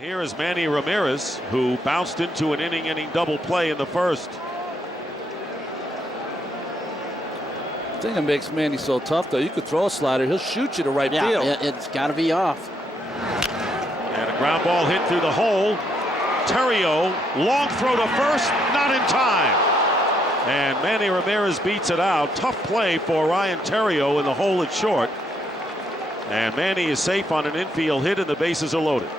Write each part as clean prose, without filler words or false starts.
Here is Manny Ramirez, who bounced into an inning double play in the first. The thing that makes Manny so tough, though, you could throw a slider, he'll shoot you to right field. Yeah, it's got to be off. And a ground ball hit through the hole. Terrio, long throw to first, not in time. And Manny Ramirez beats it out. Tough play for Ryan Terrio in the hole at short. And Manny is safe on an infield hit, and the bases are loaded.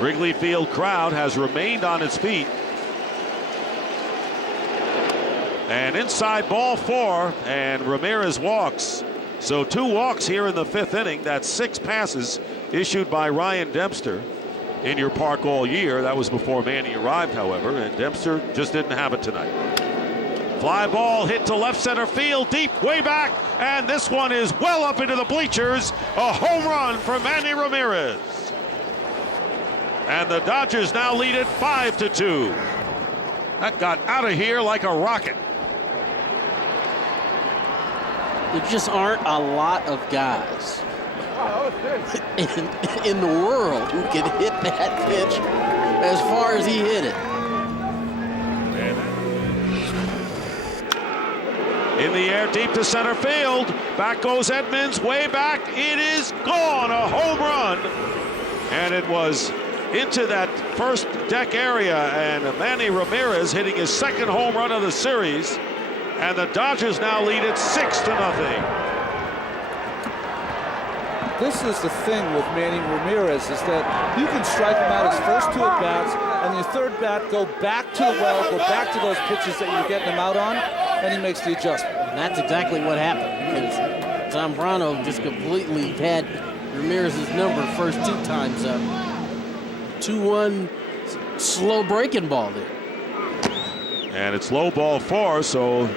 Wrigley Field crowd has remained on its feet. And inside ball 4, and Ramirez walks. So 2 walks here in the 5th inning. That's 6 passes issued by Ryan Dempster in your park all year. That was before Manny arrived, however, and Dempster just didn't have it tonight. Fly ball hit to left center field, deep, way back, and this one is well up into the bleachers. A home run for Manny Ramirez. And the Dodgers now lead it 5-2. That got out of here like a rocket. There just aren't a lot of guys in the world who can hit that pitch as far as he hit it. In the air, deep to center field. Back goes Edmonds, way back. It is gone, a home run. And it was into that first deck area, and Manny Ramirez hitting his 2nd home run of the series. And the Dodgers now lead it 6-0. This is the thing with Manny Ramirez, is that you can strike him out his first 2 at bats, and your 3rd bat, go back to the well, go back to those pitches that you're getting him out on, and he makes the adjustment. And that's exactly what happened, because Zambrano just completely had Ramirez's number first 2 times up. 2-1 slow breaking ball there. And it's low ball 4, so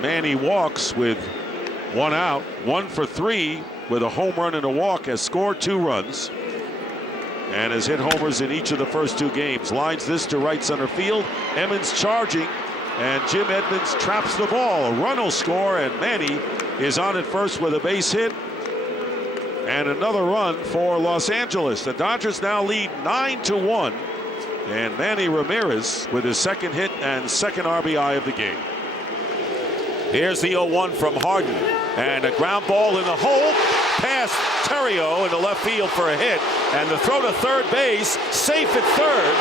Manny walks with 1 out. 1 for 3 with a home run and a walk, has scored 2 runs and has hit homers in each of the first 2 games. Lines this to right center field. Emmons charging, and Jim Edmonds traps the ball. A run will score, and Manny is on at first with a base hit. And another run for Los Angeles. The Dodgers now lead 9-1. And Manny Ramirez with his 2nd hit and 2nd RBI of the game. Here's the 0-1 from Harden. And a ground ball in the hole. Past Terrio in the left field for a hit. And the throw to third base. Safe at third.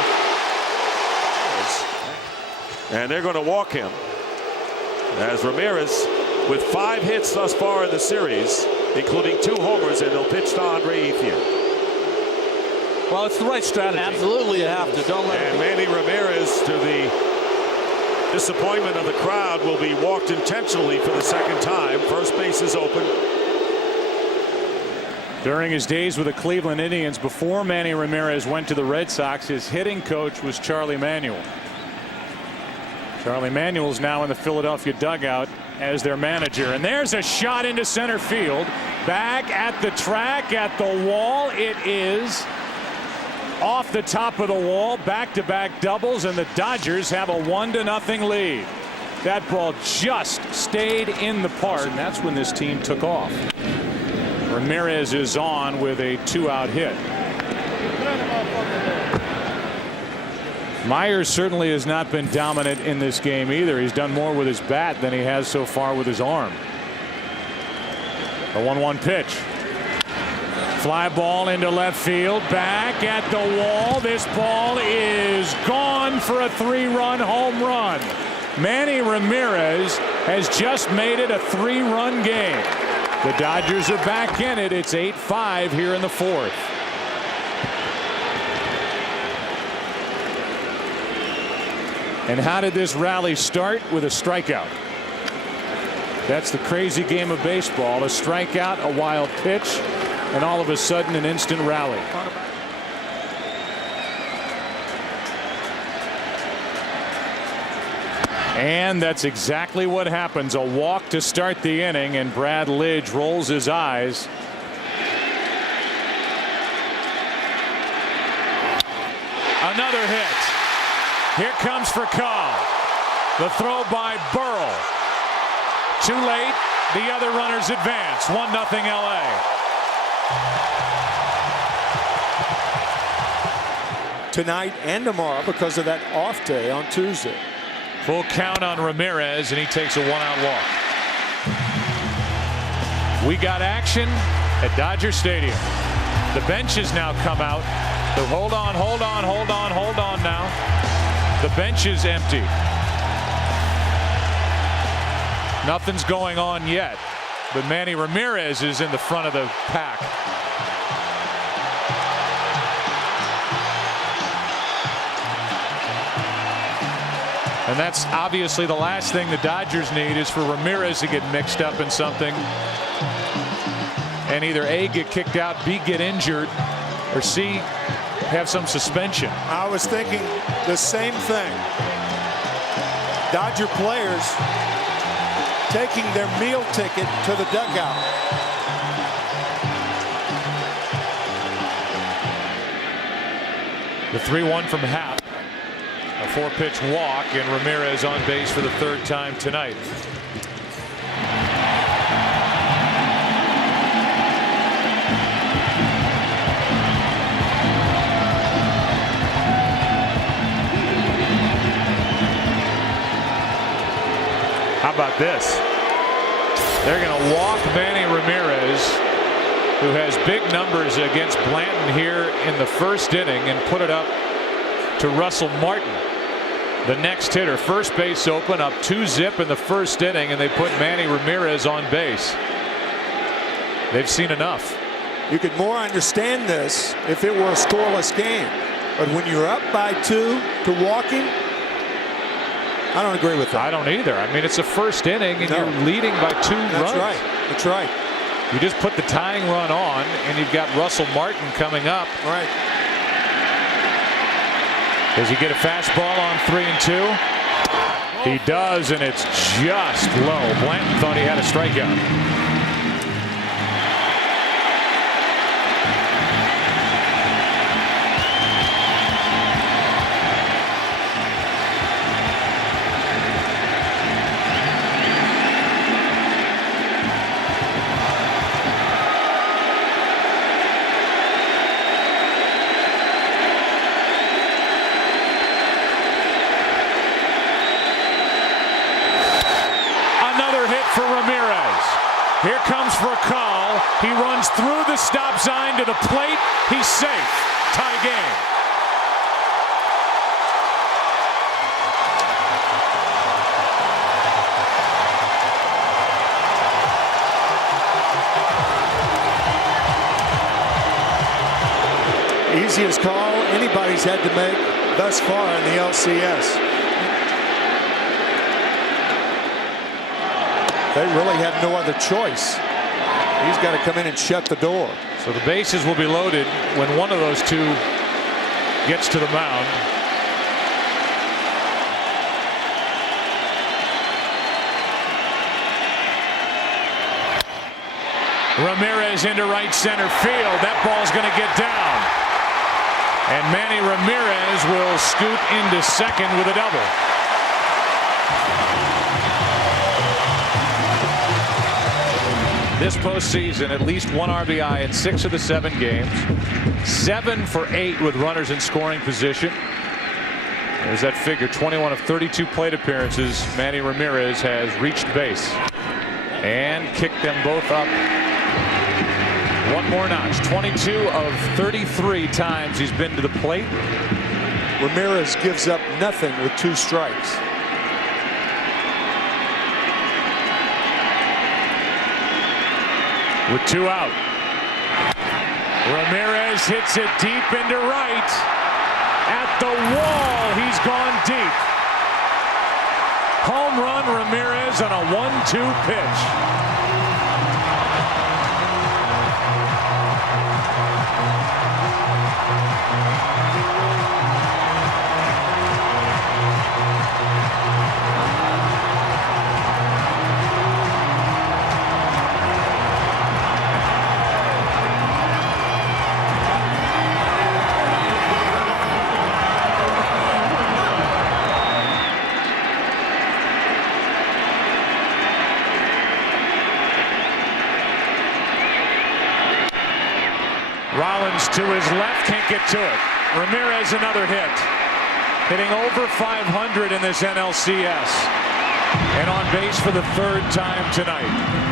And they're going to walk him. As Ramirez with 5 hits thus far in the series, including 2 homers, and they'll pitch to Andre Ethier. Well, it's the right strategy. Absolutely, you have to. Don't let And Manny Ramirez, to the disappointment of the crowd, will be walked intentionally for the 2nd time. First base is open. During his days with the Cleveland Indians, before Manny Ramirez went to the Red Sox, his hitting coach was Charlie Manuel. Charlie Manuel's now in the Philadelphia dugout as their manager. And there's a shot into center field. Back at the track, at the wall. It is off the top of the wall. Back-to-back doubles, and the Dodgers have a 1-0 lead. That ball just stayed in the park, and that's when this team took off. Ramirez is on with a 2-out hit. Myers certainly has not been dominant in this game either. He's done more with his bat than he has so far with his arm. A 1-1 pitch. Fly ball into left field. Back at the wall. This ball is gone for a 3-run home run. Manny Ramirez has just made it a 3-run game. The Dodgers are back in it. It's 8-5 here in the 4th. And how did this rally start? With a strikeout. That's the crazy game of baseball. A strikeout, a wild pitch, and all of a sudden an instant rally. And that's exactly what happens. A walk to start the inning, and Brad Lidge rolls his eyes. Another hit. Here comes for Cobb. The throw by Burrell. Too late. The other runners advance. 1-0 LA. tonight and tomorrow because of that off day on Tuesday. Full count on Ramirez, and he takes a 1-out walk. We got action at Dodger Stadium. The benches now come out. So hold on now. The bench is empty. Nothing's going on yet, but Manny Ramirez is in the front of the pack. And that's obviously the last thing the Dodgers need, is for Ramirez to get mixed up in something and either A, get kicked out, B, get injured, or C, have some suspension. I was thinking the same thing. Dodger players taking their meal ticket to the dugout. The 3-1 from Happ. A 4-pitch walk, and Ramirez on base for the 3rd time tonight. How about this? They're going to walk Manny Ramirez, who has big numbers against Blanton here in the 1st inning, and put it up to Russell Martin, the next hitter. First base open, up 2-zip in the 1st inning, and they put Manny Ramirez on base. They've seen enough. You could more understand this if it were a scoreless game, but when you're up by 2 to walking, I don't agree with that. I don't either. I mean, it's the 1st inning, and you're leading by 2 runs. That's right. That's right. You just put the tying run on, and you've got Russell Martin coming up. Right. Does he get a fastball on 3-2? He does, and it's just low. Blanton thought he had a strikeout. For Ramirez. Here comes for a call. He runs through the stop sign to the plate. He's safe. Tie game. Easiest call anybody's had to make thus far in the LCS. They really have no other choice. He's got to come in and shut the door. So the bases will be loaded when one of those two gets to the mound. Ramirez into right center field. That ball's going to get down. And Manny Ramirez will scoot into second with a double. This postseason, at least 1 RBI in 6 of the 7 games. 7 for 8 with runners in scoring position. There's that figure. 21 of 32 plate appearances. Manny Ramirez has reached base and kicked them both up one more notch. 22 of 33 times he's been to the plate. Ramirez gives up nothing with 2 strikes. With 2 out. Ramirez hits it deep into right. At the wall, he's gone deep. Home run Ramirez on a 1-2 pitch. Rollins to his left, can't get to it. Ramirez another hit. Hitting over 500 in this NLCS. And on base for the third time tonight.